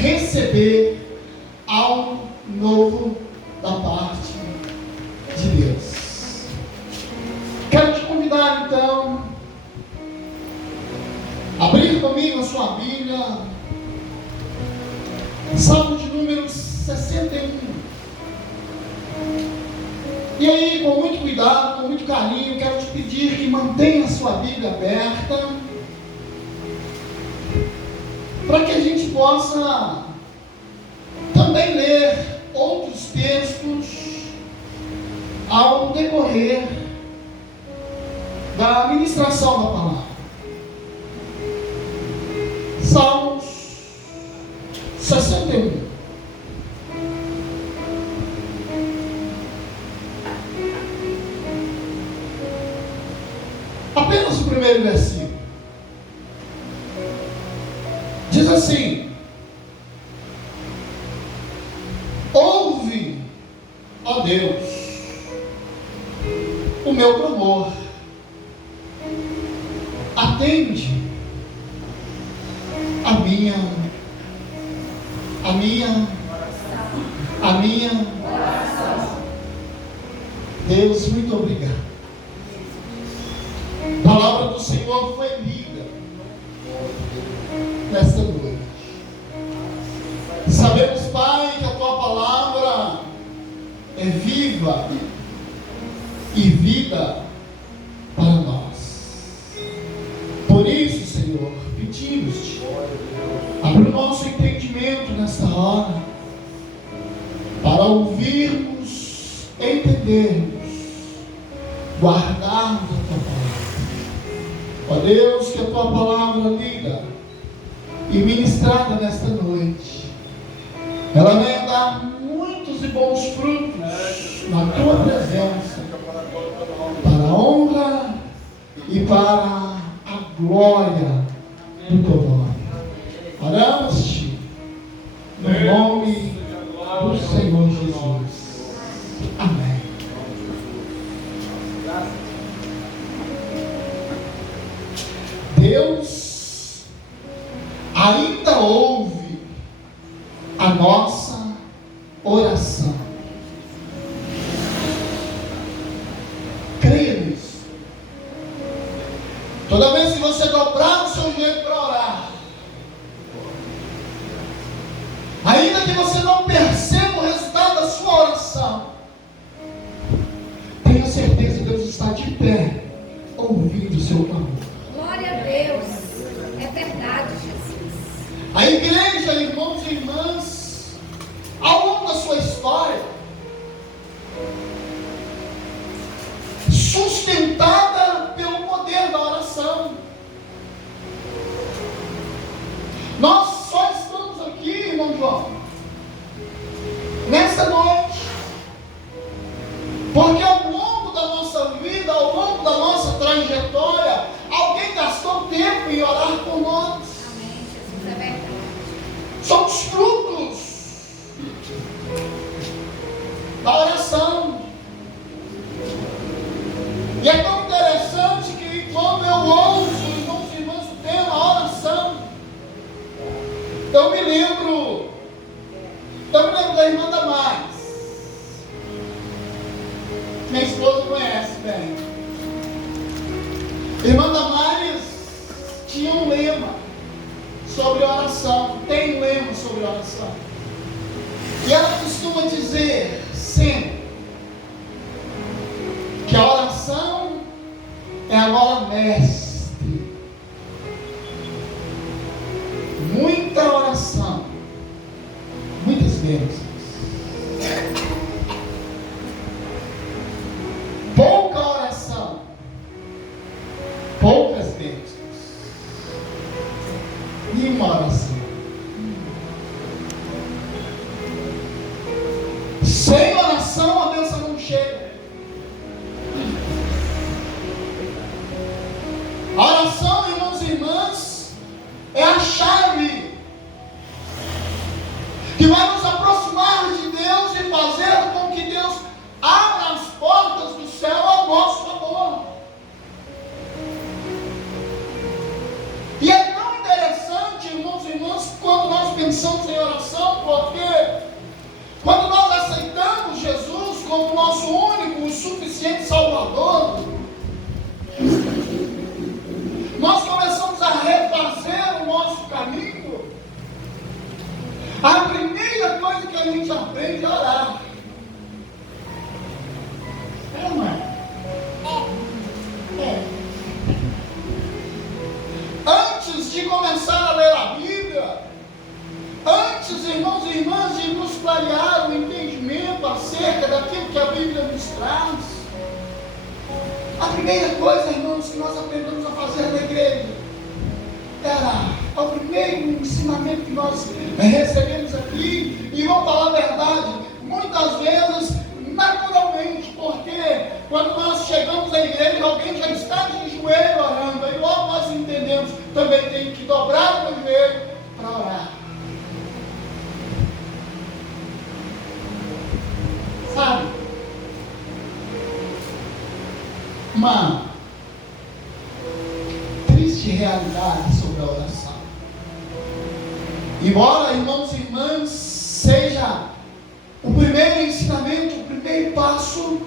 receber algo novo da parte de Deus. Quero te convidar então a abrir comigo a sua Bíblia, Salmo de número 61. E aí, com muito cuidado, com muito carinho, quero te pedir que mantenha a sua Bíblia aberta, para que a gente possa também ler outros textos ao decorrer da ministração da palavra. Salmos 61. Apenas o primeiro versículo. Diz assim: ouve, ó Deus, o meu clamor, atende a minha oração. Deus, muito obrigado. A palavra do Senhor foi lida nesta noite. Sabemos, Pai, que a Tua palavra é viva e vida para nós. Por isso, Senhor, pedimos-te, abre o nosso entendimento nesta hora, para ouvirmos, entendermos, guardarmos a Tua palavra. Ó Deus, que a Tua palavra lida e ministrada nesta noite, ela venha dar muitos e bons frutos na Tua presença, para a honra e para a glória do Teu nome. Oramos-te no nome do Senhor Jesus. Amém. Deus ainda ouve a nossa oração. Creia nisso. Toda vez que você dobrar o seu joelho para orar, ainda que você não perceba o resultado da sua oração, tenha certeza que Deus está de pé, ouvindo o seu clamor. Glória a Deus, é verdade, Jesus. A igreja, irmãos e irmãs, ao longo da sua história, sustentada pelo poder da oração. Nós só estamos aqui, irmão João, nessa noite, porque ao longo da nossa vida, ao longo da nossa trajetória, alguém gastou tempo em orar por nós. Amém, Jesus, é verdade. Somos frutos da oração. E é tão interessante que quando eu ouço os irmãos e irmãs o tema oração, eu me lembro da irmã Damares. Minha esposa conhece bem. Irmã Damares tinha um lema sobre oração, tem um lema sobre oração. E ela costuma dizer sempre que a oração é a bola mestre. Muita oração, muitas bênçãos. Pouca oração, poucas bênçãos. Nenhuma oração. Sem oração a bênção não chega. A oração, irmãos e irmãs, é a chave que vai nos aproximar de Deus e fazer com que Deus abra as portas do céu ao nosso favor. E é tão interessante, irmãos e irmãs, quando nós pensamos em oração, Salvador, nós começamos a refazer o nosso caminho, a primeira coisa que a gente aprende é orar. É, mãe? É. Antes de começar a ler a Bíblia, antes, irmãos e irmãs, de nos clarear o entendimento acerca daquilo que a Bíblia nos traz, a primeira coisa, irmãos, que nós aprendemos a fazer na igreja é o primeiro ensinamento que nós recebemos aqui. E vou falar a verdade, muitas vezes, naturalmente, porque quando nós chegamos à igreja, alguém já está de joelho orando, aí logo nós entendemos, também tem que dobrar o meu joelho para orar. Sabe? Uma triste realidade sobre a oração. Embora, irmãos e irmãs, seja o primeiro ensinamento, o primeiro passo,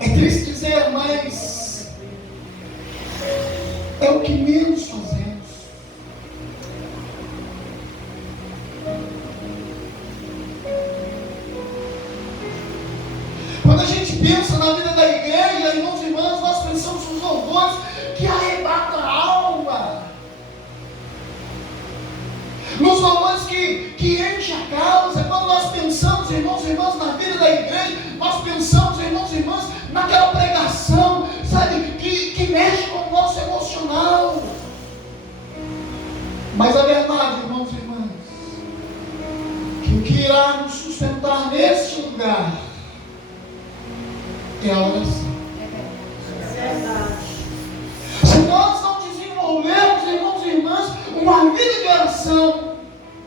é triste dizer, mas é o que menos fazemos. Quando a gente pensa na vida da igreja, irmãos e irmãs, nós pensamos nos louvores que arrebatam a alma, nos louvores que enchem a causa. Quando nós pensamos, irmãos e irmãs, na vida da igreja, nós pensamos, irmãos e irmãs, naquela pregação, sabe, que mexe com o nosso emocional. Mas a verdade, irmãos e irmãs, que o que irá nos sustentar neste lugar é a oração. É verdade. Se nós não desenvolvermos, irmãos e irmãs, uma vida de oração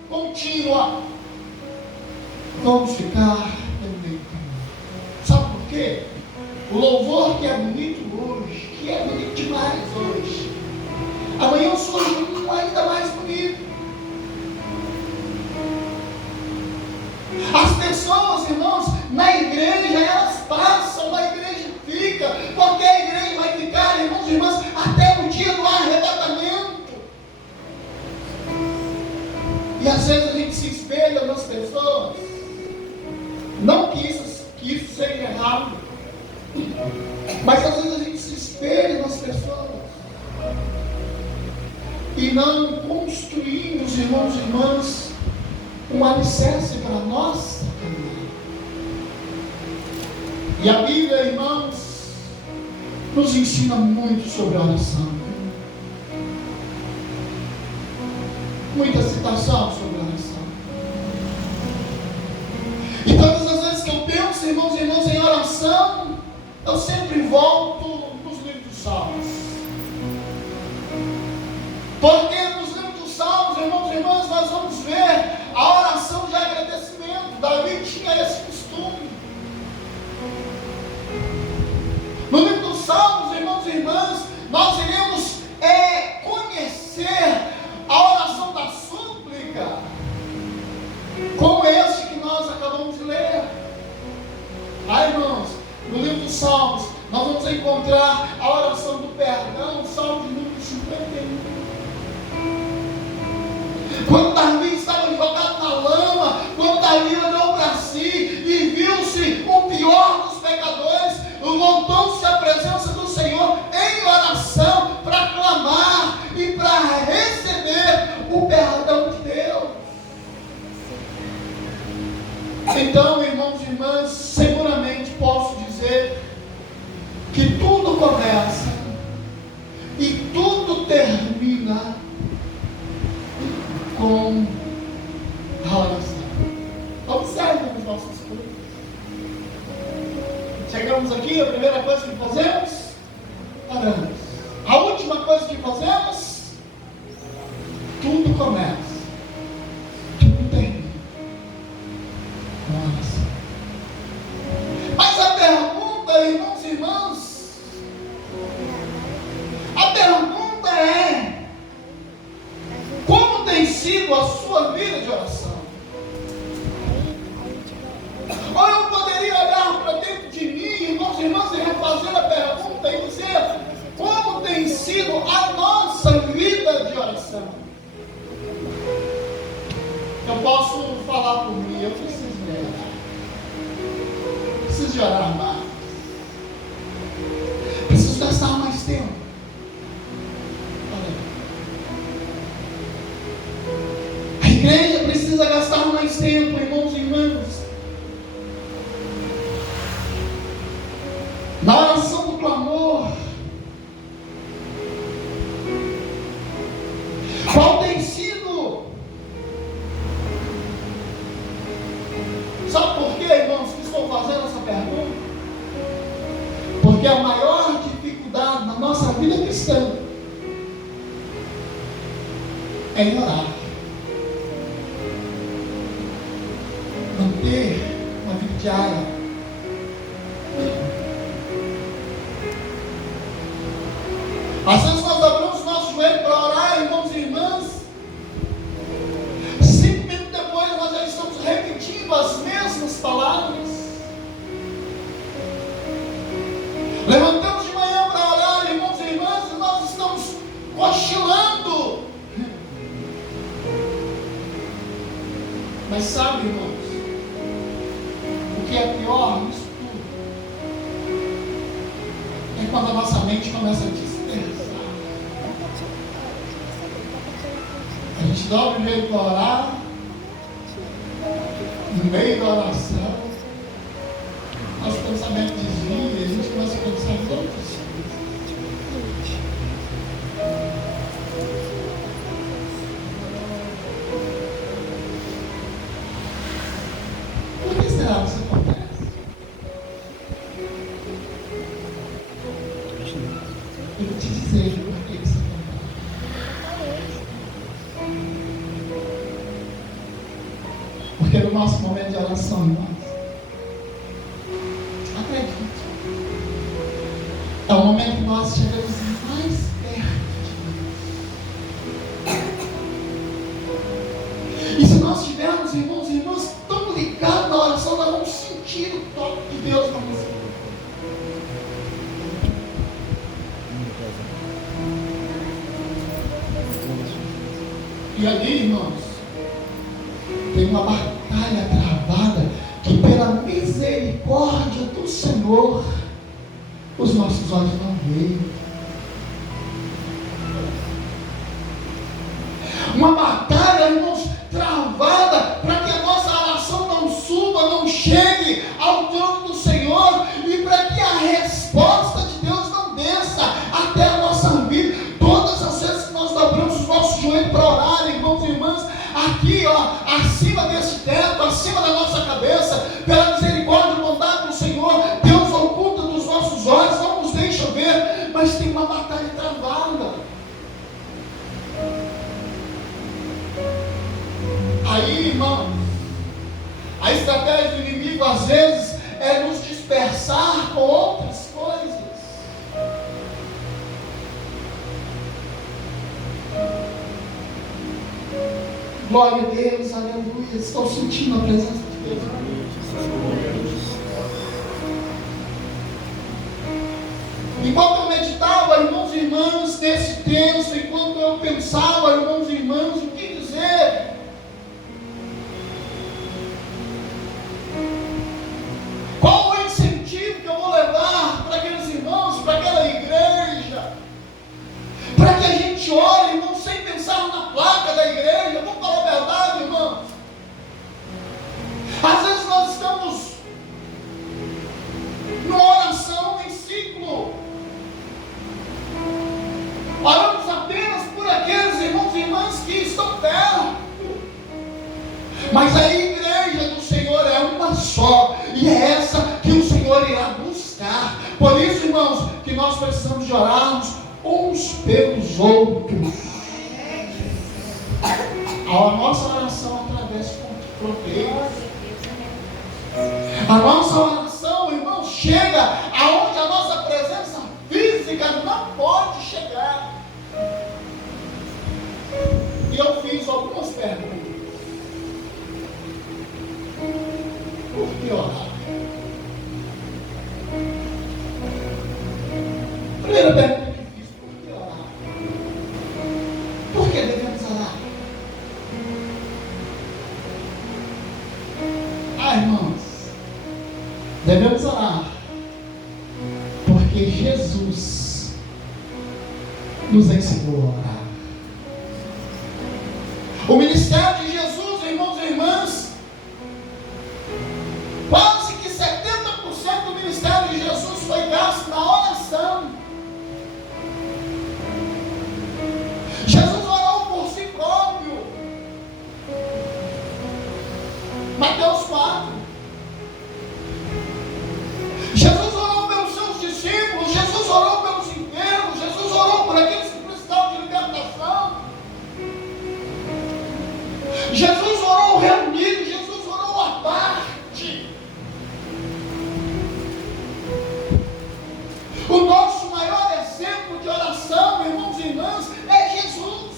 contínua, vamos ficar pelo meio caminho. Sabe por quê? O louvor que é bonito hoje, que é bonito demais hoje, amanhã surge um ainda mais bonito. As pessoas, irmãos, na igreja, elas passam, na igreja fica, porque a igreja vai ficar, irmãos e irmãs, até o dia do arrebatamento. E às vezes a gente se espelha nas pessoas, não que isso seja errado, mas às vezes a gente se espelha nas pessoas e não construímos, irmãos e irmãs, um alicerce para a nossa caminhada. E a Bíblia, irmãos, nos ensina muito sobre a oração. Muita citação sobre a oração. E todas as vezes que eu penso, irmãos e irmãs, em oração, eu sempre volto nos livros dos Salmos. Porque nos livros dos Salmos, irmãos e irmãs, nós vamos ver a oração de agradecimento. Davi tinha esse costume. No livro dos Salmos, irmãos e irmãs, nós iremos conhecer a oração da súplica, como esse que nós acabamos de ler. Irmãos, no livro dos Salmos, nós vamos encontrar a oração do perdão, Salmo de número 51. Quando Davi estava jogado na lama, quando Davi olhou para si e viu-se o pior dos pecadores, voltou-se à presença do Senhor em oração para clamar e para receber o perdão de Deus. Então, irmãos e irmãs, seguramente posso dizer que tudo começa e tudo termina com a oração. Observem os nossos cultos. Chegamos aqui, a primeira coisa que fazemos, oramos. A última coisa que fazemos, tudo começa, tudo termina com a oração. Mas a pergunta, irmãos e irmãs, a pergunta é: como tem sido a sua vida de oração? Ou eu poderia olhar para dentro de mim, irmãos e irmãs, Eu posso falar por mim, eu preciso de orar. Preciso de orar mais. Preciso gastar mais tempo. A igreja precisa gastar mais tempo, irmãos e irmãs, na oração do clamor. Qual tem sido? Sabe por quê, irmãos, que estou fazendo essa pergunta? Porque a maior dificuldade na nossa vida cristã é em orar. Manter uma vida diária. Às vezes nós dobramos o nosso joelho para orar, irmãos e irmãs. 5 minutos depois nós já estamos repetindo as mesmas palavras. Levantamos de manhã para orar, irmãos e irmãs, e nós estamos cochilando. Mas sabe, irmãos, o que é pior nisso tudo é quando a nossa mente começa a dispersar. A gente dobra o jeito para orar, no meio da oração, nosso pensamento desvia e a gente começa a pensar em outras coisas. Por que será que isso acontece? Eu vou te dizer por que isso acontece. Porque no nosso momento de oração, irmãos, acredite, é o momento que nós chegamos mais perto de Deus. E se nós estivermos, irmãos e irmãs, tão ligados na oração, nós vamos sentir o toque de Deus na nossa vida. E ali, irmãos, tem uma batalha travada que pela misericórdia do Senhor os nossos olhos não veem. Uma batalha, irmãos, travada para que a nossa oração não suba, não chegue ao trono do Senhor e para que a resposta de Deus não desça até a nossa vida. Todas as vezes que nós dobramos os nossos joelhos para orar, irmãos e irmãs, aqui, acima desse teto, acima da nossa cabeça, pela misericórdia e bondade do Senhor, Deus oculta dos nossos olhos, não nos deixa ver, mas tem uma batalha travada. Aí, irmãos, a estratégia do inimigo às vezes é nos dispersar com outras coisas. Glória a Deus, aleluia. Estou sentindo a presença de Deus. Enquanto eu meditava, irmãos e irmãs, nesse texto, enquanto eu pensava, irmãos e irmãs, o que dizer? Qual o incentivo que eu vou levar para aqueles irmãos, para aquela igreja? Para que a gente ore, irmãos, sem pensar na placa da igreja. Vamos falar a verdade, irmãos. Às vezes nós estamos numa oração em ciclo. Oramos apenas por aqueles irmãos e irmãs que estão perto. Mas a igreja do Senhor é uma só. E é essa que o Senhor irá buscar. Por isso, irmãos, que nós precisamos de orarmos uns pelos outros. A nossa oração atravessa fronteiras. A nossa oração, irmãos, chega aonde a nossa presença física não pode chegar. E eu fiz algumas perguntas. Por que orar? Primeira pergunta que eu fiz: por que orar? Por que devemos orar? irmãos, devemos orar, porque Jesus nos ensinou a orar. O ministério de Jesus, irmãos e irmãs, quase que 70% do ministério de Jesus foi gasto na oração. Jesus orou por si próprio. Mateus 4. Jesus orou pelos seus discípulos, Jesus orou pelos enfermos, Jesus orou por aqueles que precisavam de libertação. Jesus orou reunido, Jesus orou à parte. O nosso maior exemplo de oração, irmãos e irmãs, é Jesus.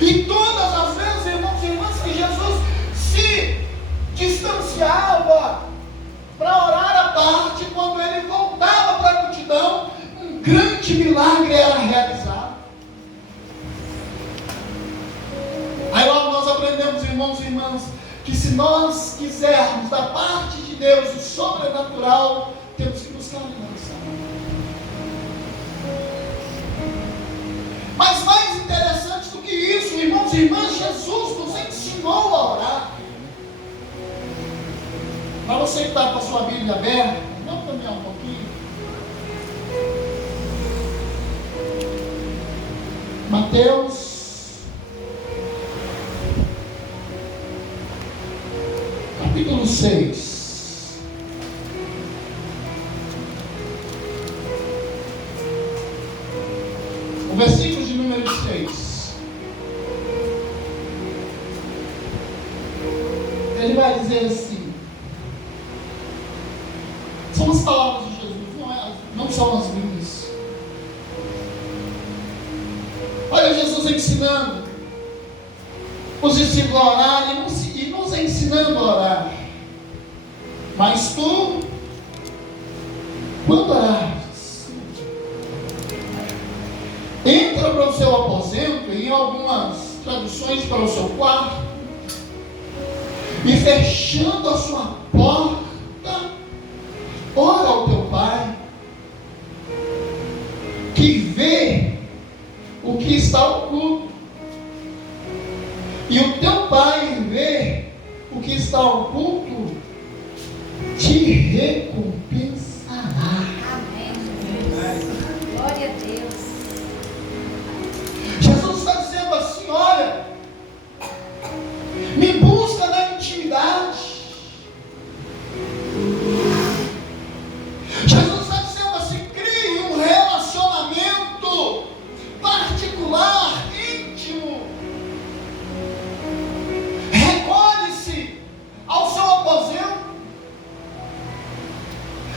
E todas as vezes, irmãos e irmãs, que Jesus se distanciava para orar à parte, quando ele voltava para a multidão, um grande milagre era realizado. Aí logo nós aprendemos, irmãos e irmãs, que se nós quisermos da parte de Deus o sobrenatural, temos que buscar a oração. Mas mais interessante do que isso, irmãos e irmãs, Jesus nos ensinou a orar. Para você que está com a sua Bíblia aberta, vamos caminhar um pouquinho. Mateus capítulo 6. O versículo de número 6. Ele vai dizer assim: são as palavras de Jesus, não são as minhas. Olha Jesus ensinando os discípulos a orar e nos ensinando a orar. Mas tu, quando orares, entra para o seu aposento, e em algumas traduções para o seu quarto, e fechando a sua porta, ora ao teu Pai, que vê o que está oculto, e o teu Pai vê o que está oculto, te recompensará. Amém. Glória a Deus. Jesus está dizendo assim: olha, me busca na intimidade. Jesus está dizendo assim: crie um relacionamento particular, íntimo. Recolhe-se ao seu aposento.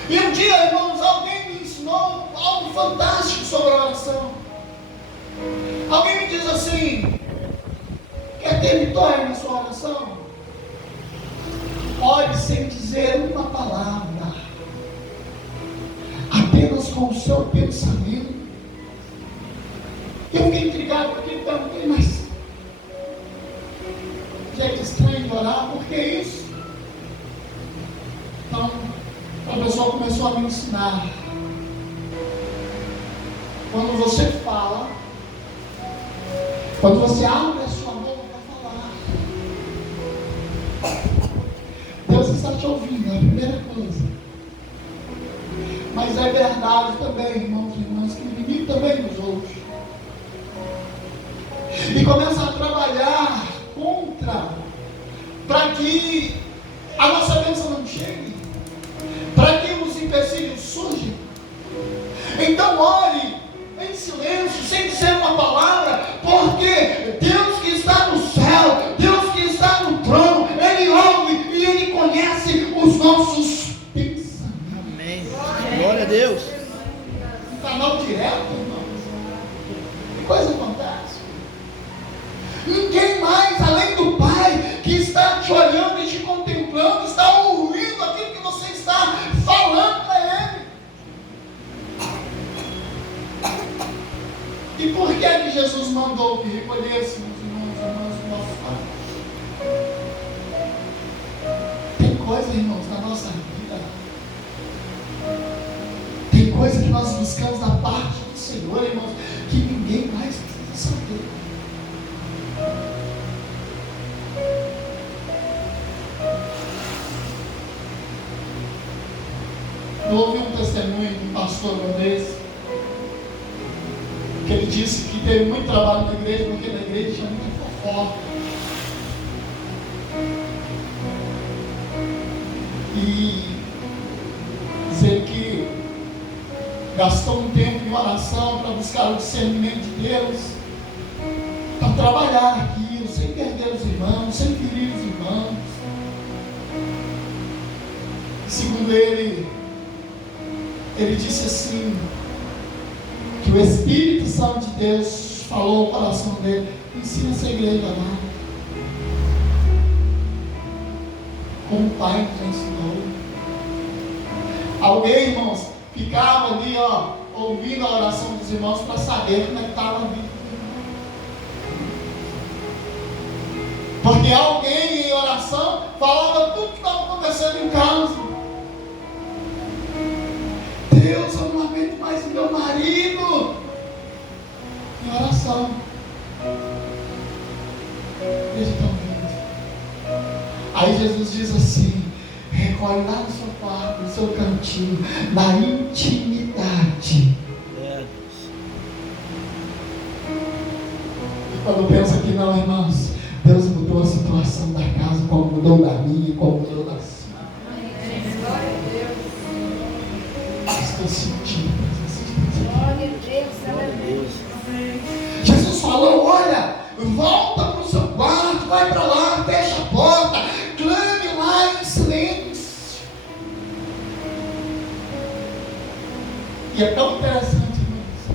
E um dia, irmãos, alguém me ensinou algo fantástico sobre a oração. Alguém me diz assim: quer ter vitória na sua oração? Ore sem dizer uma palavra, apenas com o seu pensamento. Eu fiquei intrigado porque ele perguntei: mas jeito estranho de orar, por que isso? Então a pessoa começou a me ensinar: quando você fala, quando você abre a sua boca para falar, Deus está te ouvindo, é a primeira coisa. Mas é verdade também, irmãos e irmãs, que o inimigo também nos ouve. E começa a trabalhar contra, para que a nossa bênção não chegue, para que os empecilhos surjam. Então ore em silêncio, sem dizer uma palavra, porque Deus que está no céu, Deus que está no trono, Ele ouve e Ele conhece os nossos pensamentos. Amém. Glória a Deus. Um canal direto, irmãos. Que coisa fantástica. Ninguém mais, além do Pai, que está te olhando e te contemplando, está ouvindo aquilo que você está falando para Ele. E por que Jesus mandou que recolhêssemos, irmãos e irmãs, o nosso Pai? irmãos, na nossa vida, tem coisa que nós buscamos da parte do Senhor, irmãos, que ninguém mais precisa saber. Eu ouvi um testemunho de um pastor uma vez, que ele disse que teve muito trabalho na igreja, porque na igreja tinha muita fofoca. E dizer que gastou um tempo em oração para buscar o discernimento de Deus, para trabalhar aquilo, sem perder os irmãos, sem ferir os irmãos. Segundo ele disse assim, que o Espírito Santo de Deus falou ao coração dele: ensina essa igreja a amar, como o Pai nos ensinou. Alguém, irmãos, ficava ali, ouvindo a oração dos irmãos para saber como é que estava a vida do irmão. Porque alguém em oração falava tudo que estava acontecendo em casa. Deus, eu não aguento mais o meu marido. Em oração. Veja tão lindo. Aí Jesus diz assim: recolhe lá no seu quarto, no seu cantinho, na intimidade. E quando pensa que não, irmãos, Deus mudou a situação da casa, como mudou da minha, como mudou da sua. Glória a Deus. Estou sentindo. Glória a Deus. Aleluia. Jesus falou: olha, volta para o seu quarto, vai para lá, fecha a porta, clame lá em silêncio. E é tão interessante, irmãos,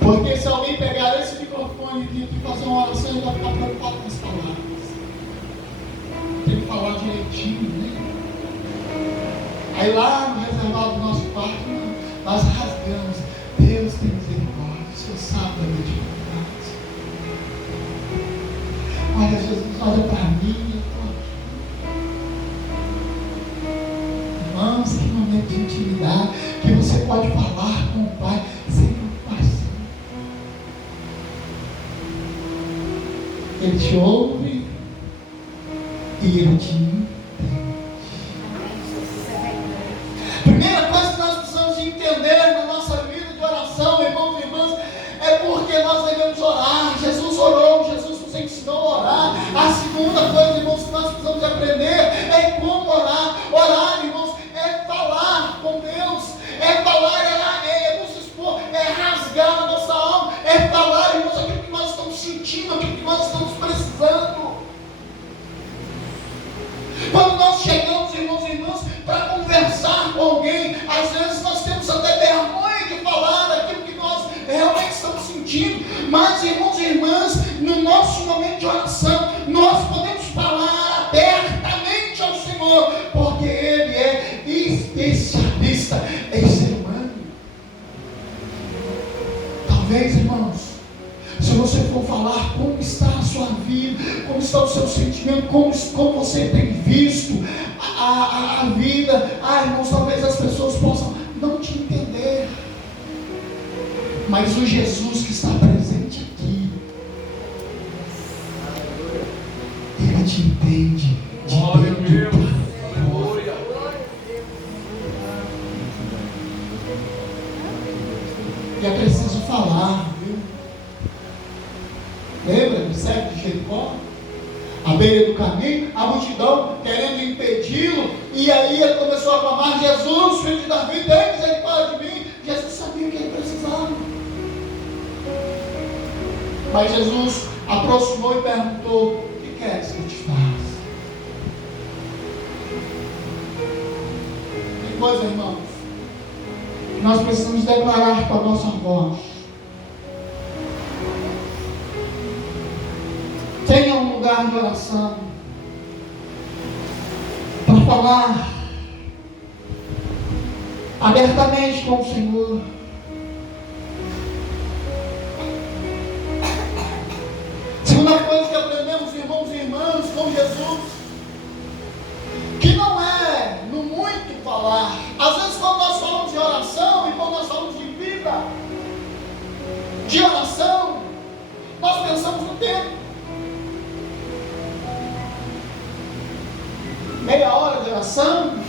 porque se alguém pegar esse microfone aqui e fazer uma oração, ele vai ficar preocupado com as palavras. Tem que falar direitinho, né? Aí lá no reservado do nosso quarto, nós rasgamos: Deus tem misericórdia, o Senhor sabe da minha dificuldade. Olha, Jesus, olha para mim, eu estou aqui. Irmãos, que momento de intimidade, que você pode falar com o Pai sem preocupação. Ele te ouve e Ele te entende. Primeira coisa que nós precisamos entender na nossa vida de oração, irmãos e irmãs, é porque nós devemos orar. Jesus orou, Jesus nos ensinou a orar. A segunda coisa, irmãos, que nós precisamos aprender é como orar. Orar, irmãos, é falar com Deus, é falar, é nos expor, é rasgar a nossa alma, é falar, irmãos, aquilo que nós estamos sentindo, aquilo que nós estamos precisando. Quando nós chegamos, irmãos e irmãs, para conversar com alguém, às vezes nós temos até vergonha de falar daquilo que nós realmente estamos sentindo. Mas, irmãos e irmãs, no nosso momento de oração, nós podemos falar abertamente ao Senhor, porque Ele é especialista em ser humano. Talvez, irmãos, se você for falar como está a sua vida, como está o seu sentimento, como você tem visto a vida, irmãos, talvez as pessoas possam não te entender. Mas o Jesus que está presente aqui, Ele te entende de dentro para fora. E é preciso falar, viu? Lembra do cego de Jericó? À beira do caminho, a multidão querendo impedi-lo, e aí ele começou a clamar: Jesus, filho de Davi, tem misericórdia de mim. Jesus sabia o que ele precisava, mas Jesus aproximou e perguntou: o que queres que eu te faça? Tem coisa, irmãos, que nós precisamos declarar com a nossa voz. Tenha um lugar de oração para falar abertamente com o Senhor. Segunda coisa que aprendemos, irmãos e irmãs, com Jesus, de oração, nós pensamos no tempo. Meia hora de oração,